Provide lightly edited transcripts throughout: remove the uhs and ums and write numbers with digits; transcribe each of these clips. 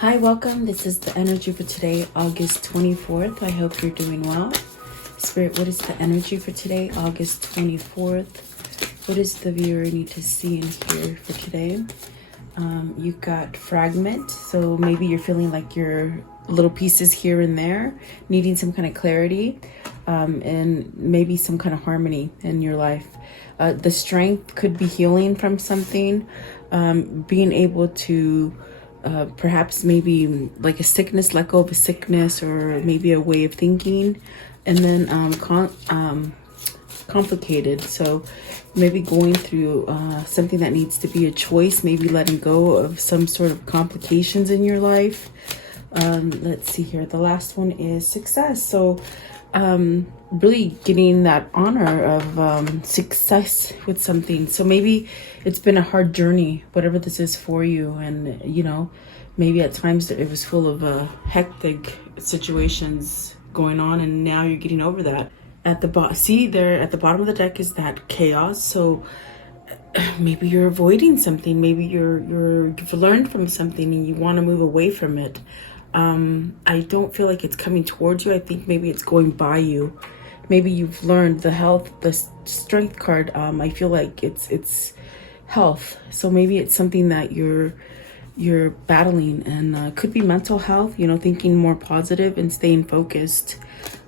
Hi, welcome. This is the energy for today, August 24th. I hope you're doing well. Spirit, what is the energy for today, August 24th? What does the viewer need to see and hear for today? You got fragment, so maybe you're feeling like you're little pieces here and there, needing some kind of clarity, and maybe some kind of harmony in your life. The strength could be healing from something, being able to perhaps maybe like a sickness, let go of a sickness, or maybe a way of thinking, and then complicated. So maybe going through something that needs to be a choice, maybe letting go of some sort of complications in your life. Let's see here. The last one is success. So really getting that honor of success with something. So maybe it's been a hard journey, whatever this is for you, and you know, maybe at times it was full of hectic situations going on, and now you're getting over that. At the bottom, see there at the bottom of the deck is that chaos. So maybe you're avoiding something, maybe you've learned from something and you want to move away from it. I don't feel like it's coming towards you. I think maybe it's going by you. Maybe you've learned the health, the strength card. I feel like it's health. So maybe it's something that you're battling, and could be mental health, you know, thinking more positive and staying focused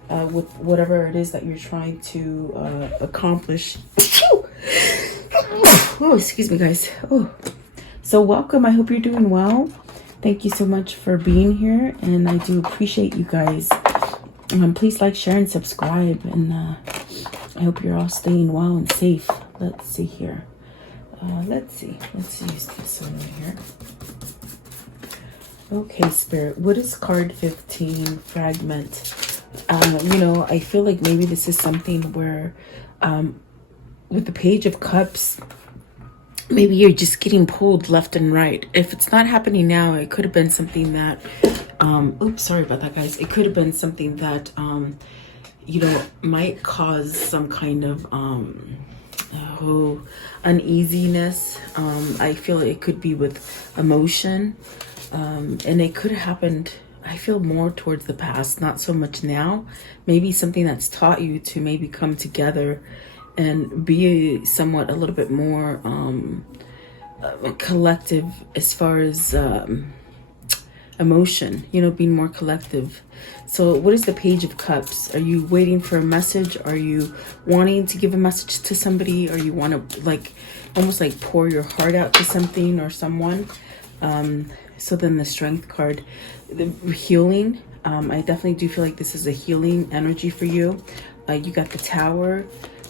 with whatever it is that you're trying to accomplish. Oh, excuse me, guys. Oh, so welcome. I hope you're doing well. Thank you so much for being here, and I do appreciate you guys. Please like, share, and subscribe, and I hope you're all staying well and safe. Let's see here. Let's use this one right here. Okay, Spirit, what is card 15, fragment? You know, I feel like maybe this is something where with the Page of Cups, maybe you're just getting pulled left and right. If it's not happening now, it could have been something that oops, sorry about that, guys. It could have been something that you know, might cause some kind of uneasiness. I feel it could be with emotion, and it could have happened, I feel, more towards the past, not so much now. Maybe something that's taught you to maybe come together and be somewhat a little bit more collective as far as emotion, you know, being more collective. So what is the Page of Cups? Are you waiting for a message? Are you wanting to give a message to somebody? Or you want to like almost like pour your heart out to something or someone? So then the Strength card, the healing. I definitely do feel like this is a healing energy for you. You got the Tower,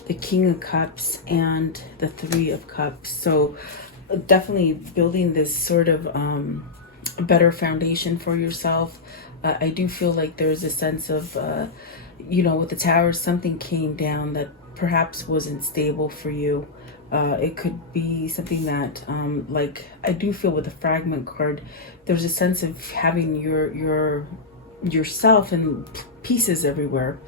the King of Cups, and the Three of Cups. So definitely building this sort of a better foundation for yourself. I do feel like there's a sense of you know, with the Tower, something came down that perhaps wasn't stable for you. It could be something that like I do feel with the Fragment card, there's a sense of having yourself in pieces everywhere,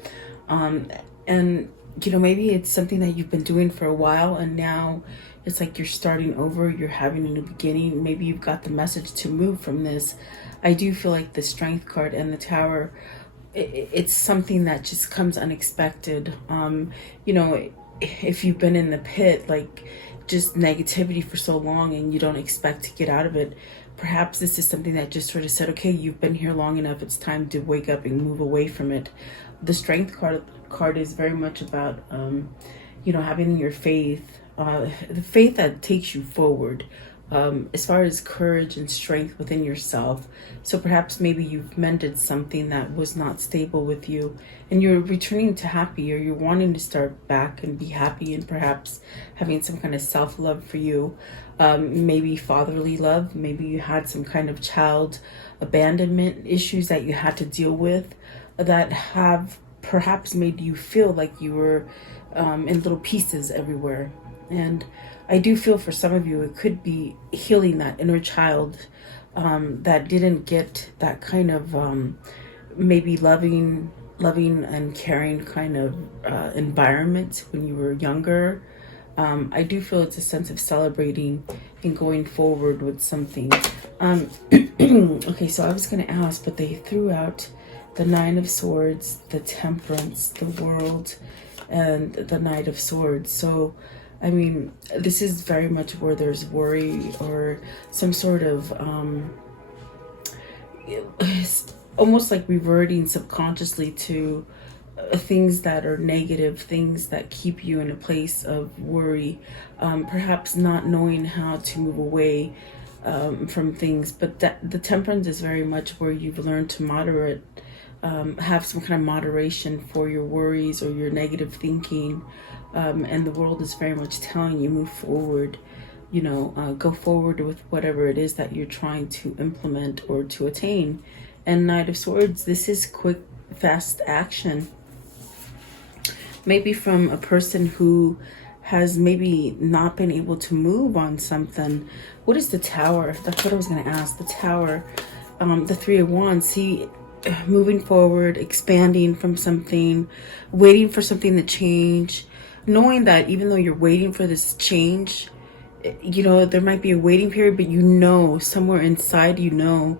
and you know, maybe it's something that you've been doing for a while, and now it's like you're starting over, you're having a new beginning. Maybe you've got the message to move from this. I do feel like the Strength card and the Tower, it's something that just comes unexpected. You know, if you've been in the pit, like just negativity for so long and you don't expect to get out of it, perhaps this is something that just sort of said, okay, you've been here long enough, it's time to wake up and move away from it. The Strength card is very much about you know, having your faith, the faith that takes you forward, as far as courage and strength within yourself. So perhaps maybe you've mended something that was not stable with you, and you're returning to happy, or you're wanting to start back and be happy, and perhaps having some kind of self-love for you, maybe fatherly love. Maybe you had some kind of child abandonment issues that you had to deal with, that have perhaps made you feel like you were in little pieces everywhere. And I do feel for some of you, it could be healing that inner child that didn't get that kind of maybe loving and caring kind of environment when you were younger. I do feel it's a sense of celebrating and going forward with something. Okay, so I was going to ask, but they threw out the Nine of Swords, the Temperance, the World, and the Knight of Swords. So, I mean, this is very much where there's worry or some sort of, it's almost like reverting subconsciously to things that are negative, things that keep you in a place of worry, perhaps not knowing how to move away from things. But that the temperance is very much where you've learned to moderate, have some kind of moderation for your worries or your negative thinking, and the world is very much telling you move forward, you know, go forward with whatever it is that you're trying to implement or to attain. And Knight of Swords, this is quick, fast action, maybe from a person who has maybe not been able to move on something. What is the Tower? That's what I was going to ask. The Tower, the Three of Wands. See, moving forward, expanding from something, waiting for something to change, knowing that even though you're waiting for this change, you know, there might be a waiting period, but you know, somewhere inside, you know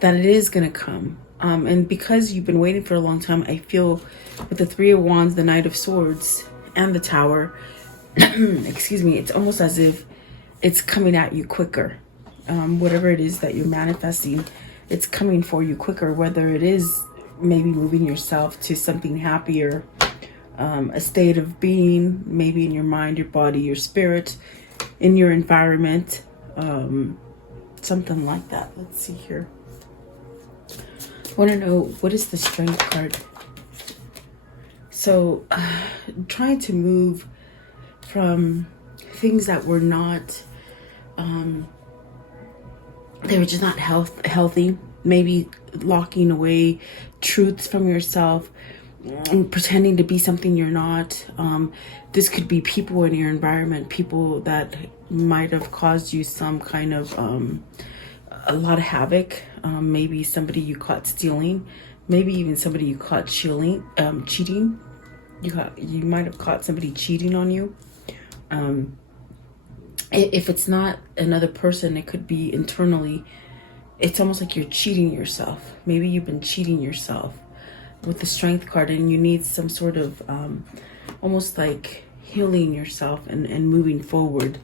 that it is going to come. And because you've been waiting for a long time, I feel with the Three of Wands, the Knight of Swords, and the Tower, excuse me, it's almost as if it's coming at you quicker. Whatever it is that you're manifesting, it's coming for you quicker, whether it is maybe moving yourself to something happier, a state of being, maybe in your mind, your body, your spirit, in your environment, something like that. Let's see here. I want to know, what is the Strength card? So trying to move from things that were not, they were just not healthy, maybe locking away truths from yourself, pretending to be something you're not. This could be people in your environment, people that might have caused you some kind of a lot of havoc. Maybe somebody you caught stealing, maybe even somebody you caught cheating. You might have caught somebody cheating on you. If it's not another person, it could be internally. It's almost like you're cheating yourself. Maybe you've been cheating yourself with the Strength card, and you need some sort of almost like healing yourself and moving forward,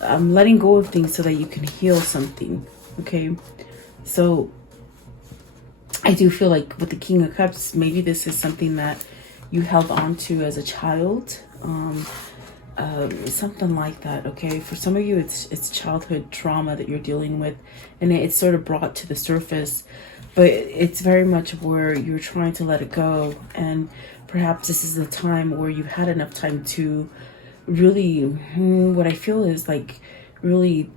letting go of things so that you can heal something. Okay, so I do feel like with the King of Cups, maybe this is something that you held on to as a child, something like that. Okay, for some of you, it's childhood trauma that you're dealing with, and it's sort of brought to the surface, but it's very much where you're trying to let it go. And perhaps this is the time where you've had enough time to really, what I feel is like really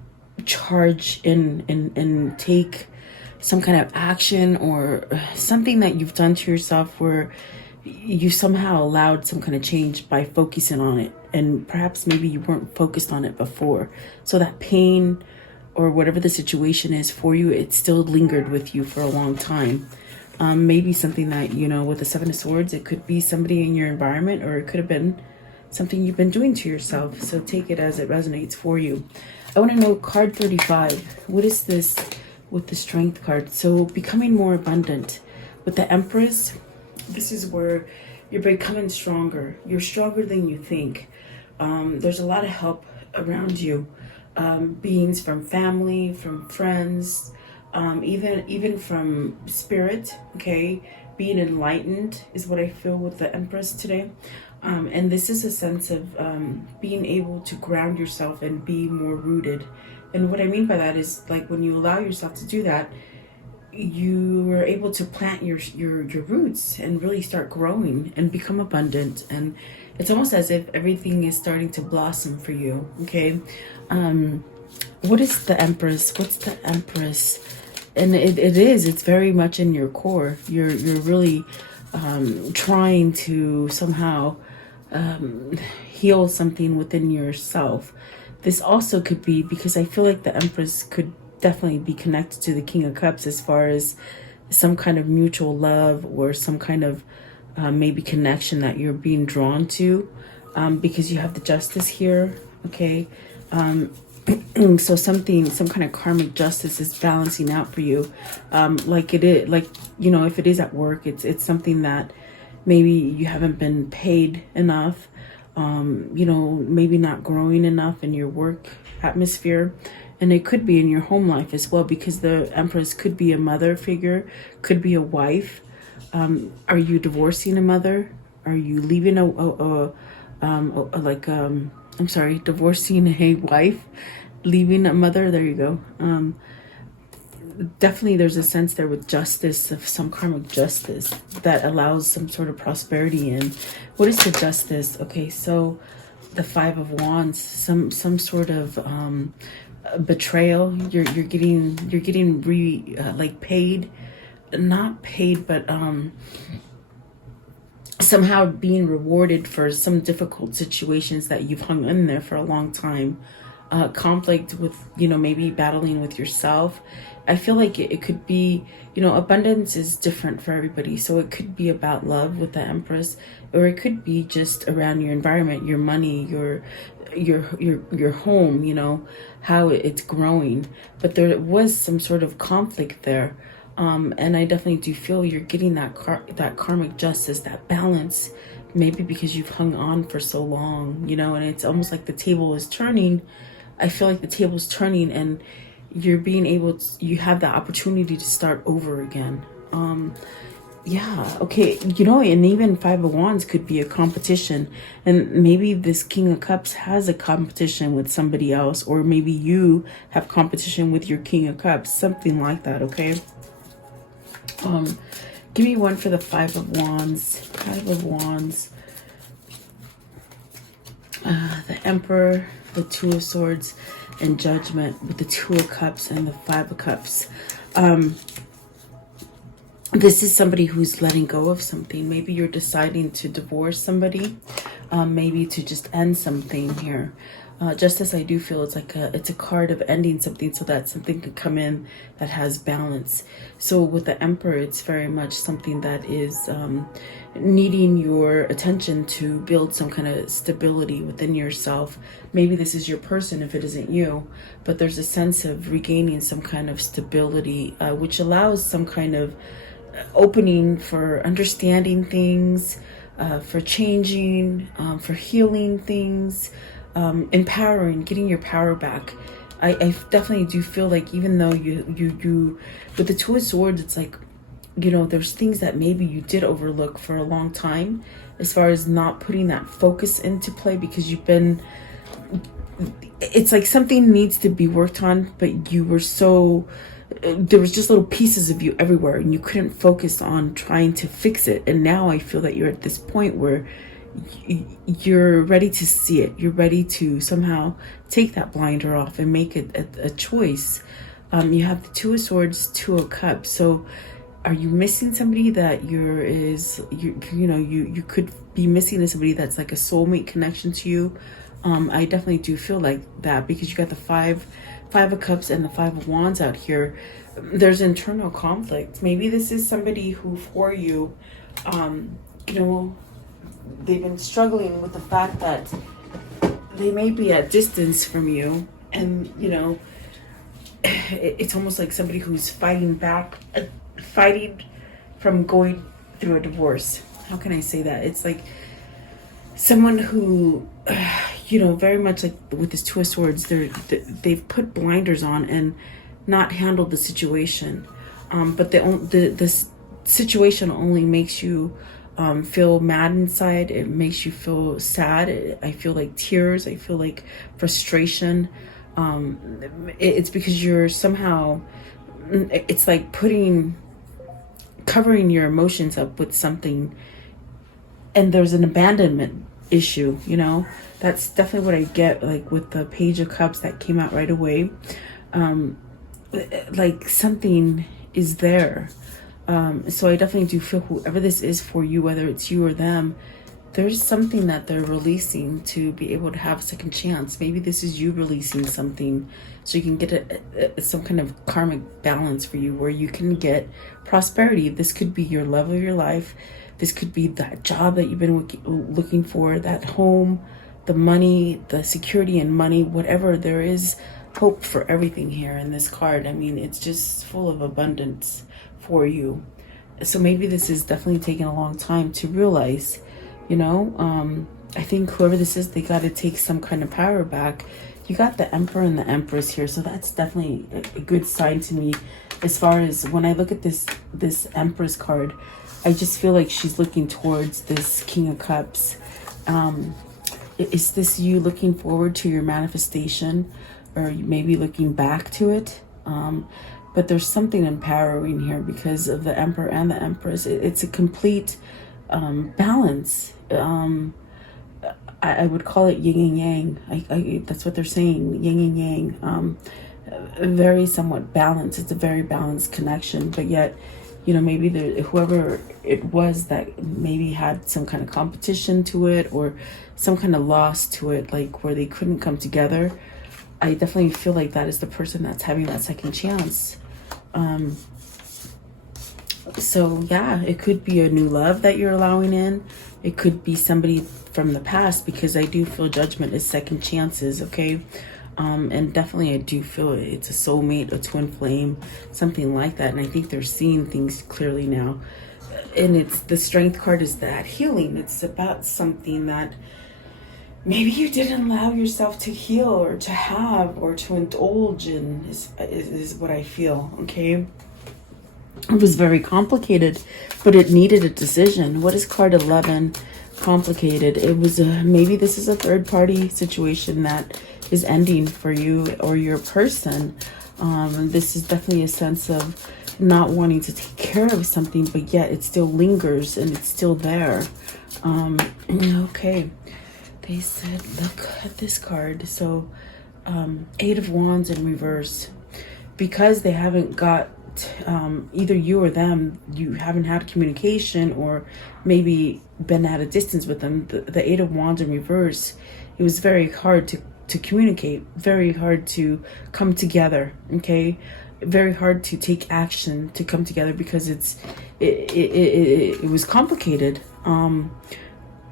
charge in and take some kind of action, or something that you've done to yourself where you somehow allowed some kind of change by focusing on it, and perhaps maybe you weren't focused on it before, so that pain or whatever the situation is for you, it still lingered with you for a long time. Maybe something that, you know, with the Seven of Swords, it could be somebody in your environment, or it could have been something you've been doing to yourself. So take it as it resonates for you. I want to know card 35. What is this with the Strength card? So becoming more abundant. With the Empress, this is where you're becoming stronger. You're stronger than you think. There's a lot of help around you. Beings from family, from friends, even from spirit. Okay, being enlightened is what I feel with the Empress today. And this is a sense of being able to ground yourself and be more rooted. And what I mean by that is, like, when you allow yourself to do that, you are able to plant your roots and really start growing and become abundant. And it's almost as if everything is starting to blossom for you. Okay, what is the Empress? What's the Empress? And it's very much in your core. You're really trying to somehow heal something within yourself. This also could be because I feel like the Empress could definitely be connected to the King of Cups, as far as some kind of mutual love or some kind of maybe connection that you're being drawn to. because you have the justice here. Okay. So some kind of karmic justice is balancing out for you. Like it is, like, you know, if it is at work, it's something that maybe you haven't been paid enough, you know, maybe not growing enough in your work atmosphere. And it could be in your home life as well, because the Empress could be a mother figure, could be a wife. Are you divorcing a mother? Are you leaving I'm sorry, divorcing a wife, leaving a mother? There you go. Definitely there's a sense there with justice, of some karmic justice that allows some sort of prosperity in. What is the justice? Okay, so the Five of Wands, some sort of betrayal. You're getting like paid, not paid, but somehow being rewarded for some difficult situations that you've hung in there for a long time. Conflict with, you know, maybe battling with yourself. I feel like it could be, you know, abundance is different for everybody. So it could be about love with the Empress, or it could be just around your environment, your money, your home, you know, how it's growing. But there was some sort of conflict there. And I definitely do feel you're getting that karmic justice, that balance, maybe because you've hung on for so long, you know, and it's almost like the table is turning. I feel like the table's turning, and you're being able to, you have the opportunity to start over again. Yeah, okay, you know, and even Five of Wands could be a competition, and maybe this King of Cups has a competition with somebody else, or maybe you have competition with your King of Cups, something like that. Okay. Give me one for the Five of Wands. Five of Wands. The Emperor, the Two of Swords, and Judgment, with the Two of Cups and the Five of Cups. This is somebody who's letting go of something. Maybe you're deciding to divorce somebody, maybe to just end something here. Just as I do feel it's a card of ending something so that something could come in that has balance. So with the Emperor, it's very much something that is needing your attention to build some kind of stability within yourself. Maybe this is your person if it isn't you, but there's a sense of regaining some kind of stability, which allows some kind of opening for understanding things, for changing, for healing things, empowering, getting your power back. I definitely do feel like, even though you with the Two of Swords, it's like, you know, there's things that maybe you did overlook for a long time, as far as not putting that focus into play, because you've been, it's like something needs to be worked on, but you were so, there was just little pieces of you everywhere, and you couldn't focus on trying to fix it. And now I feel that you're at this point where you're ready to see it. You're ready to somehow take that blinder off and make it a choice. You have the Two of Swords, Two of Cups. So are you missing somebody that you could be missing somebody that's like a soulmate connection to you? I definitely do feel like that, because you got the Five of Cups and the Five of Wands out here. There's internal conflict. Maybe this is somebody who, for you, you know, they've been struggling with the fact that they may be at distance from you, and you know, it's almost like somebody who's fighting from going through a divorce. How can I say that? It's like someone who, you know, very much like with this Two of Swords, they've put blinders on and not handled the situation. But the situation only makes you feel mad inside. It makes you feel sad. I feel like tears. I feel like frustration. It's because you're somehow, it's like covering your emotions up with something, and there's an abandonment issue, you know. That's definitely what I get, like with the Page of Cups that came out right away. Like something is there. So I definitely do feel whoever this is for you, whether it's you or them, there's something that they're releasing to be able to have a second chance. Maybe this is you releasing something so you can get some kind of karmic balance for you where you can get prosperity. This could be your love of your life. This could be that job that you've been looking for, that home, the money, the security and money, whatever. There is hope for everything here in this card. I mean, it's just full of abundance for you. So maybe this is definitely taking a long time to realize, you know. I think whoever this is, they got to take some kind of power back. You got the Emperor and the Empress here, so that's definitely a good sign to me. As far as when I look at this Empress card, I just feel like she's looking towards this King of Cups. Is this you looking forward to your manifestation, or maybe looking back to it? But there's something empowering here because of the Emperor and the Empress. It's a complete balance. I would call it yin and yang. That's what they're saying, yin and yang. Very somewhat balanced. It's a very balanced connection, but yet, you know, maybe whoever it was that maybe had some kind of competition to it or some kind of loss to it, like where they couldn't come together. I definitely feel like that is the person that's having that second chance. So yeah, it could be a new love that you're allowing in. It could be somebody from the past, because I do feel Judgment is second chances, okay? And definitely I do feel it's a soulmate, a twin flame, something like that. And I think they're seeing things clearly now. And it's the Strength card is that healing. It's about something that maybe you didn't allow yourself to heal or to have or to indulge in, is what I feel, okay? It was very complicated, but it needed a decision. What is card 11? Complicated. It was maybe this is a third party situation that is ending for you or your person. This is definitely a sense of not wanting to take care of something, but yet it still lingers and it's still there. Okay. They said, look at this card. So, 8 of Wands in reverse. Because they haven't got, either you or them, you haven't had communication or maybe been at a distance with them. The 8 of Wands in reverse, it was very hard to communicate, very hard to come together, okay? Very hard to take action to come together because it was complicated.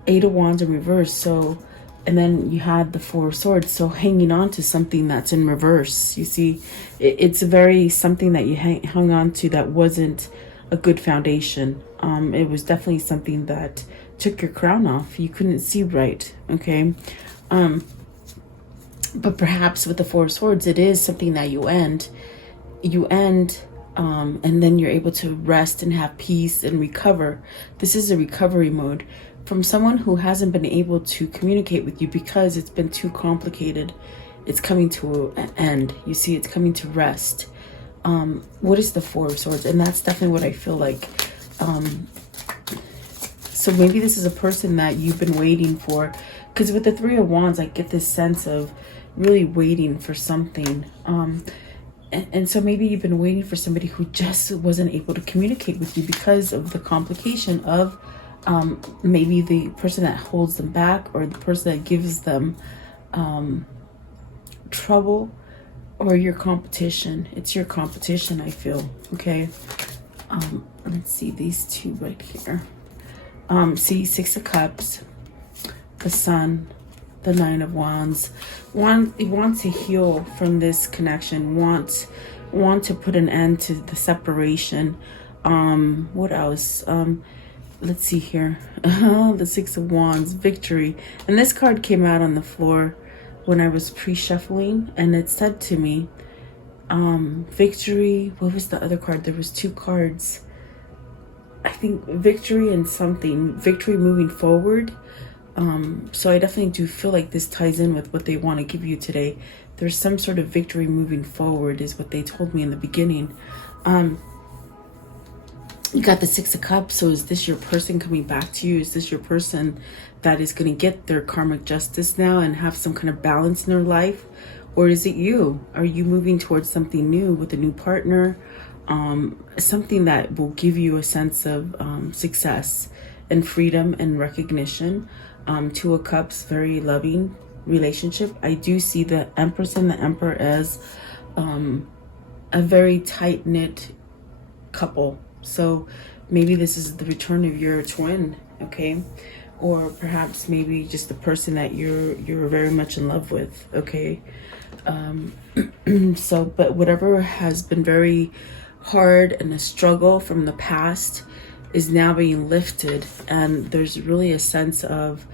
8 of Wands in reverse. So, and then you had the 4 of Swords. So hanging on to something that's in reverse. You see, it's very something that you hung on to that wasn't a good foundation. It was definitely something that took your crown off. You couldn't see right. Okay. But perhaps with the 4 of Swords, it is something that you end, and then you're able to rest and have peace and recover. This is a recovery mode from someone who hasn't been able to communicate with you because it's been too complicated. It's coming to an end. You see, it's coming to rest. What is the 4 of Swords? And that's definitely what I feel like. So maybe this is a person that you've been waiting for, because with the 3 of Wands, I get this sense of really waiting for something. And so maybe you've been waiting for somebody who just wasn't able to communicate with you because of the complication of maybe the person that holds them back or the person that gives them trouble, or your competition. It's your competition, I feel. Okay. Let's see these two right here. See, 6 of Cups, the Sun, the 9 of Wands. Want to heal from this connection. Want to put an end to the separation. What else? Let's see here. The 6 of Wands, victory. And this card came out on the floor when I was pre-shuffling, and it said to me, victory. What was the other card? There was 2 cards. I think victory and something. Victory moving forward. So I definitely do feel like this ties in with what they want to give you today. There's some sort of victory moving forward is what they told me in the beginning. You got the 6 of Cups. So is this your person coming back to you? Is this your person that is going to get their karmic justice now and have some kind of balance in their life? Or is it you? Are you moving towards something new with a new partner? Something that will give you a sense of success and freedom and recognition. Two of Cups, very loving relationship. I do see the Empress and the Emperor as a very tight-knit couple. So maybe this is the return of your twin, okay? Or perhaps maybe just the person that you're very much in love with, okay? So, but whatever has been very hard and a struggle from the past is now being lifted, and there's really a sense of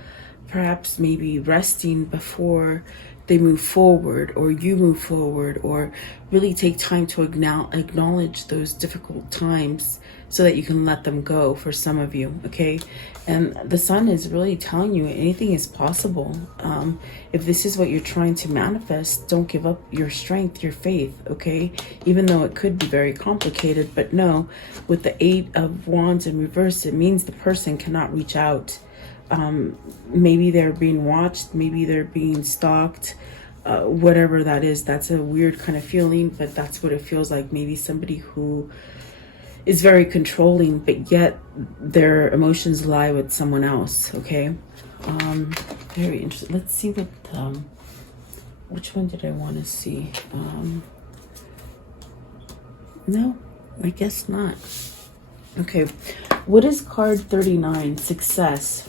perhaps maybe resting before they move forward, or you move forward, or really take time to acknowledge those difficult times so that you can let them go for some of you, okay? And the Sun is really telling you anything is possible. If this is what you're trying to manifest, don't give up your strength, your faith, okay? Even though it could be very complicated, but no, with the 8 of Wands in reverse, it means the person cannot reach out. Maybe they're being watched, maybe they're being stalked, whatever that is. That's a weird kind of feeling, but that's what it feels like. Maybe somebody who is very controlling, but yet their emotions lie with someone else, okay? Very interesting. Let's see what, which one did I want to see? No, I guess not. Okay, what is card 39, success?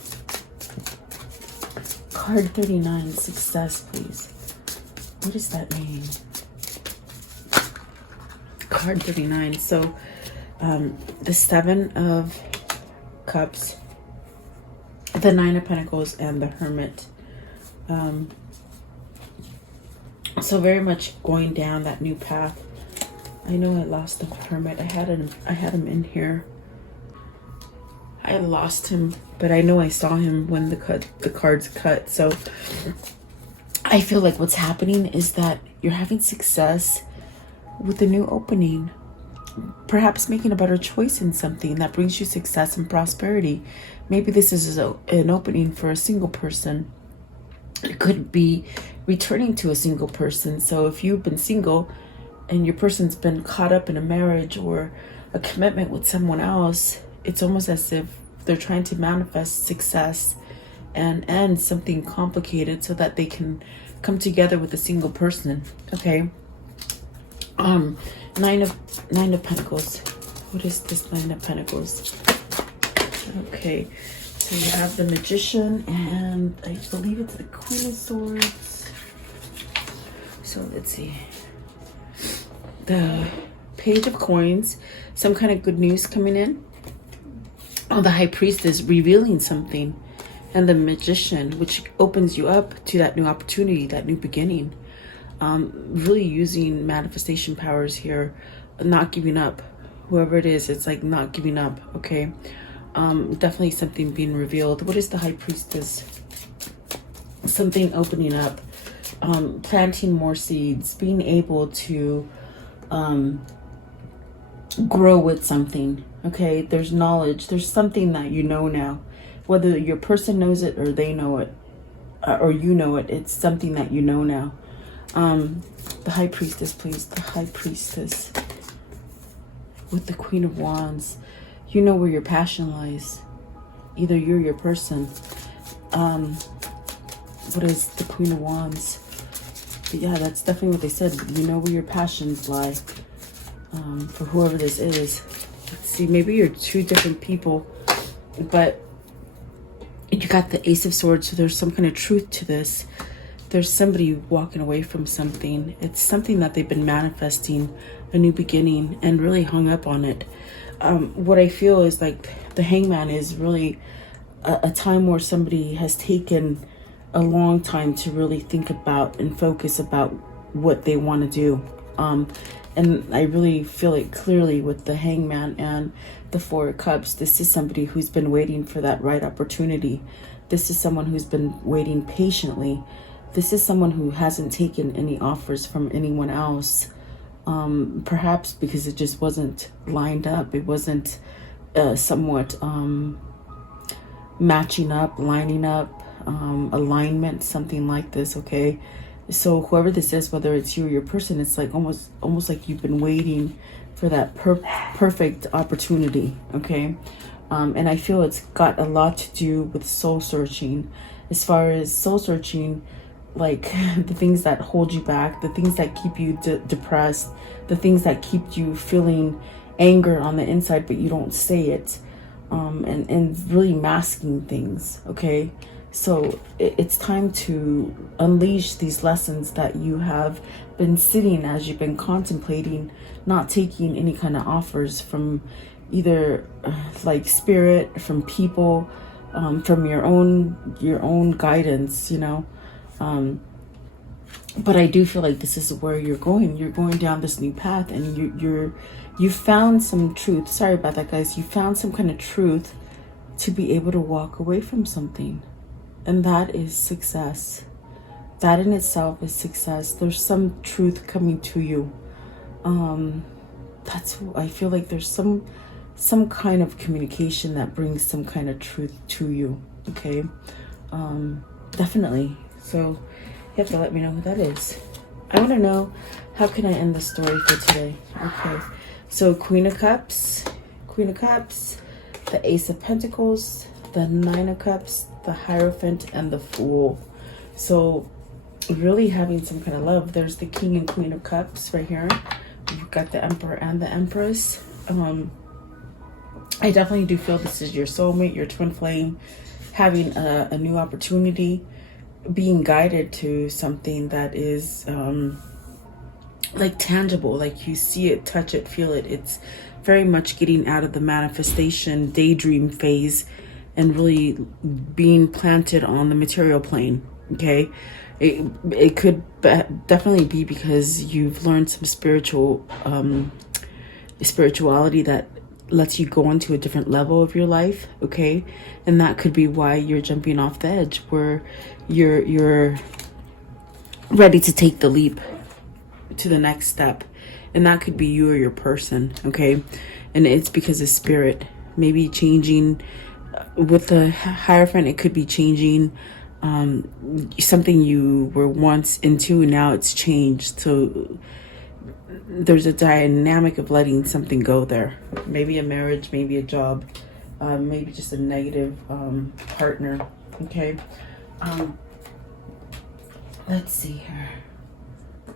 Card 39, success, please. What does that mean? Card 39, so the 7 of Cups, the 9 of Pentacles, and the Hermit. So very much going down that new path. I know I lost the Hermit. I had him in here. I lost him, but I know I saw him when the cards cut. So I feel like what's happening is that you're having success with a new opening. Perhaps making a better choice in something that brings you success and prosperity. Maybe this is an opening for a single person. It could be returning to a single person. So if you've been single and your person's been caught up in a marriage or a commitment with someone else, it's almost as if they're trying to manifest success and end something complicated so that they can come together with a single person, okay? Nine of Pentacles. What is this 9 of Pentacles? Okay, so you have the Magician, and I believe it's the Queen of Swords. So let's see. The Page of Coins, some kind of good news coming in. Oh, the High Priestess revealing something. And the Magician, which opens you up to that new opportunity, that new beginning. Really using manifestation powers here, not giving up. Whoever it is, it's like not giving up, okay? Definitely something being revealed. What is the High Priestess? Something opening up, planting more seeds, being able to grow with something, okay? There's knowledge, there's something that you know now. Whether your person knows it or they know it, or you know it, it's something that you know now. The High Priestess, please. The High Priestess with the Queen of Wands. You know where your passion lies. Either you or your person. What is the Queen of Wands? But yeah, that's definitely what they said. You know where your passions lie. For whoever this is. Let's see, maybe you're two different people, but you got the Ace of Swords, so there's some kind of truth to this. There's somebody walking away from something. It's something that they've been manifesting, a new beginning, and really hung up on it. What I feel is like the Hangman is really a time where somebody has taken a long time to really think about and focus about what they want to do. And I really feel it clearly with the Hangman and the 4 of Cups. This is somebody who's been waiting for that right opportunity. This is someone who's been waiting patiently. This is someone who hasn't taken any offers from anyone else. Perhaps because it just wasn't lined up. It wasn't somewhat matching up, lining up, alignment, something like this, okay? So whoever this is, whether it's you or your person, it's like almost like you've been waiting for that perfect opportunity, okay? And I feel it's got a lot to do with soul searching. As far as soul searching, like the things that hold you back, the things that keep you depressed, the things that keep you feeling anger on the inside, but you don't say it, and really masking things, okay? So it's time to unleash these lessons that you have been sitting as you've been contemplating, not taking any kind of offers from either like spirit, from people, from your own guidance, you know. But I do feel like this is where you're going. You're going down this new path, and you found some truth. Sorry about that, guys. You found some kind of truth to be able to walk away from something. And that is success. That in itself is success. There's some truth coming to you. I feel like there's some kind of communication that brings some kind of truth to you. Okay. Definitely. So you have to let me know who that is. I want to know, how can I end the story for today? Okay. So Queen of Cups, the Ace of Pentacles, the Nine of Cups, the Hierophant, and the Fool. So really having some kind of love. There's the King and Queen of Cups right here. You've got the Emperor and the Empress. I definitely do feel this is your soulmate, your twin flame, having a new opportunity, being guided to something that is like tangible, like you see it, touch it, feel it. It's very much getting out of the manifestation daydream phase and really being planted on the material plane. Okay, it could definitely be because you've learned some spirituality that lets you go into a different level of your life. Okay, and that could be why you're jumping off the edge, where you're ready to take the leap to the next step. And that could be you or your person. Okay, and it's because of spirit maybe changing. With the Hierophant, it could be changing something you were once into, and now it's changed. So there's a dynamic of letting something go there. Maybe a marriage, maybe a job, maybe just a negative partner. Okay. Let's see here.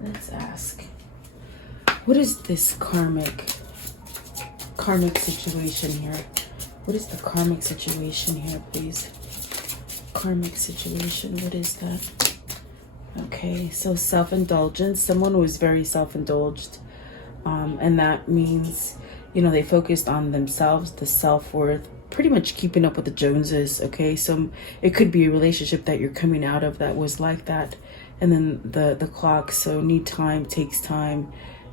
Let's ask, what is this karmic situation here? What is the karmic situation here, please? Karmic situation, what is that? Okay, so self-indulgence. Someone was very self-indulged. And that means, you know, they focused on themselves, the self-worth, pretty much keeping up with the Joneses. Okay, so it could be a relationship that you're coming out of that was like that. And then the clock, so need time, takes time,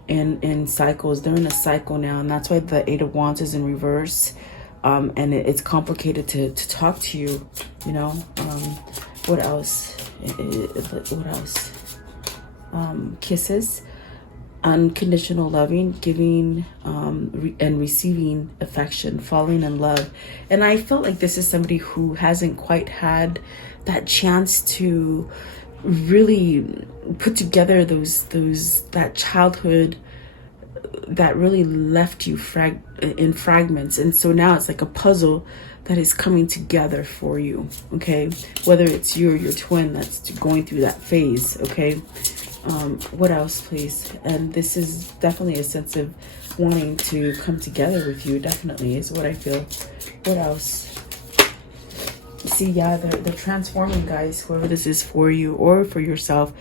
and in cycles. They're in a cycle now, and that's why the Eight of Wands is in reverse. And it's complicated to talk to you, you know. What else? What else? Kisses, unconditional loving, giving, and receiving affection, falling in love. And I felt like this is somebody who hasn't quite had that chance to really put together that childhood that really left you in fragments. And so now it's like a puzzle that is coming together for you. Okay, whether it's you or your twin that's going through that phase. Okay. What else, please? And this is definitely a sense of wanting to come together with you. Definitely is what I feel. What else? See, yeah, they're transforming, guys, whoever this is for you or for yourself.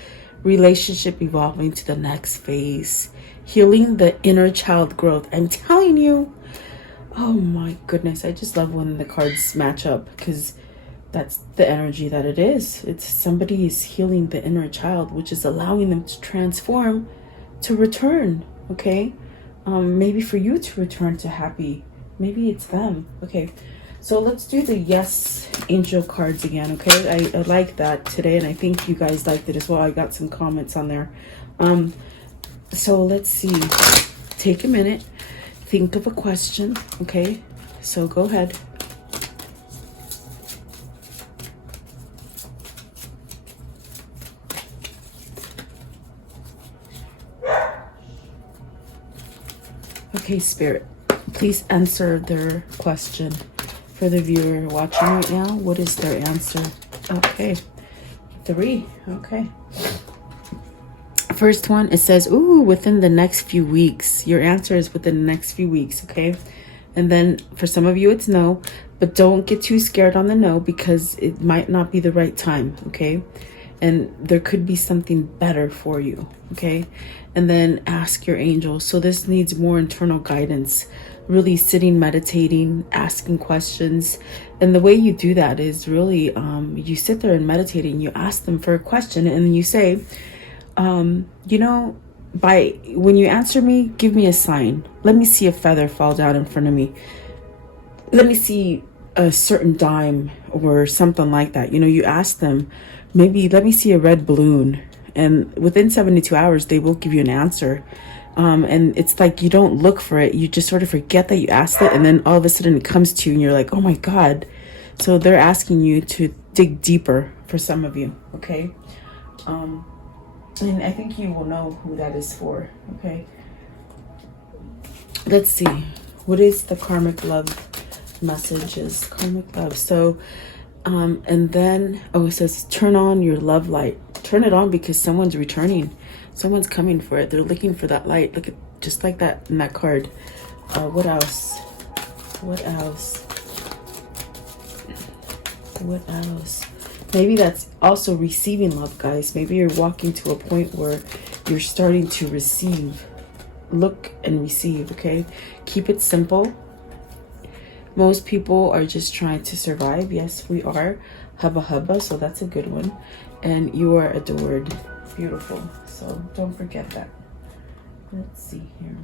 Relationship evolving to the next phase. Healing the inner child growth. I'm telling you. Oh my goodness. I just love when the cards match up, because that's the energy that it is. It's somebody is healing the inner child, which is allowing them to transform, to return. Okay. Maybe for you to return to happy. Maybe it's them. Okay. So let's do the yes angel cards again, okay? I like that today, and I think you guys liked it as well. I got some comments on there. So let's see. Take a minute. Think of a question, okay? So go ahead. Okay, Spirit, please answer their question. For the viewer watching right now, what is their answer? Okay, 3. Okay. First one, it says, ooh, within the next few weeks. Your answer is within the next few weeks, okay? And then for some of you, it's no. But don't get too scared on the no, because it might not be the right time, okay? And there could be something better for you, okay? And then ask your angels. So this needs more internal guidance. Really sitting, meditating, asking questions. And the way you do that is really, you sit there and meditate and you ask them for a question, and you say, you know, when you answer me, give me a sign. Let me see a feather fall down in front of me. Let me see a certain dime or something like that. You know, you ask them, maybe let me see a red balloon. And within 72 hours, they will give you an answer. And it's like you don't look for it. You just sort of forget that you asked it. And then all of a sudden it comes to you and you're like, oh my God. So they're asking you to dig deeper for some of you. Okay. And I think you will know who that is for. Okay. Let's see. What is the karmic love messages? Karmic love. So, and then, oh, it says, turn on your love light. Turn it on because someone's returning. Someone's coming for it. They're looking for that light. Look at, just like that in that card. What else? What else? What else? Maybe that's also receiving love, guys. Maybe you're walking to a point where you're starting to receive. Look and receive, okay? Keep it simple. Most people are just trying to survive. Yes, we are. Hubba hubba, so that's a good one. And you are adored. Beautiful. So don't forget that. Let's see here.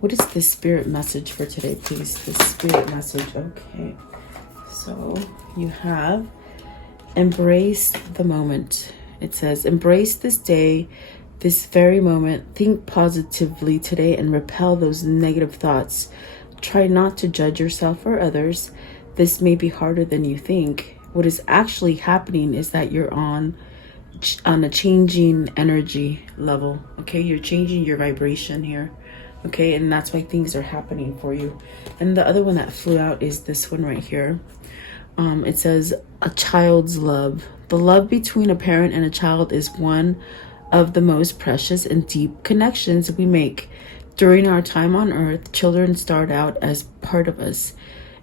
What is the spirit message for today, please? The spirit message. Okay. So you have embrace the moment. It says, embrace this day, this very moment. Think positively today and repel those negative thoughts. Try not to judge yourself or others. This may be harder than you think. What is actually happening is that you're on a changing energy level. Okay, you're changing your vibration here. Okay, and that's why things are happening for you. And the other one that flew out is this one right here. It says, a child's love. The love between a parent and a child is one of the most precious and deep connections we make. During our time on earth, children start out as part of us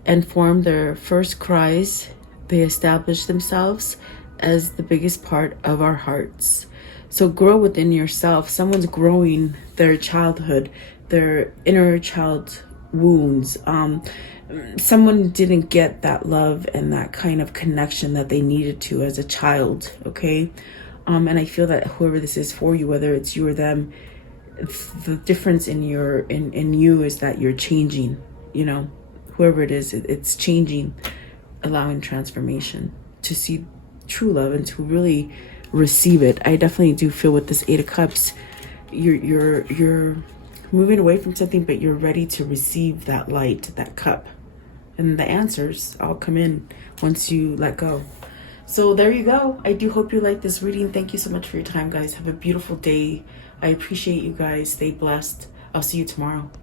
and form their first cries. They establish themselves as the biggest part of our hearts. So grow within yourself. Someone's growing their childhood, their inner child wounds. Someone didn't get that love and that kind of connection that they needed to as a child, okay? And I feel that whoever this is for you, whether it's you or them, the difference in you is that you're changing, you know, whoever it is, it's changing, allowing transformation to see true love and to really receive it. I definitely do feel with this 8 of Cups, you're moving away from something, but you're ready to receive that light, that cup. And the answers all come in once you let go. So there you go. I do hope you like this reading. Thank you so much for your time, guys. Have a beautiful day. I appreciate you guys. Stay blessed. I'll see you tomorrow.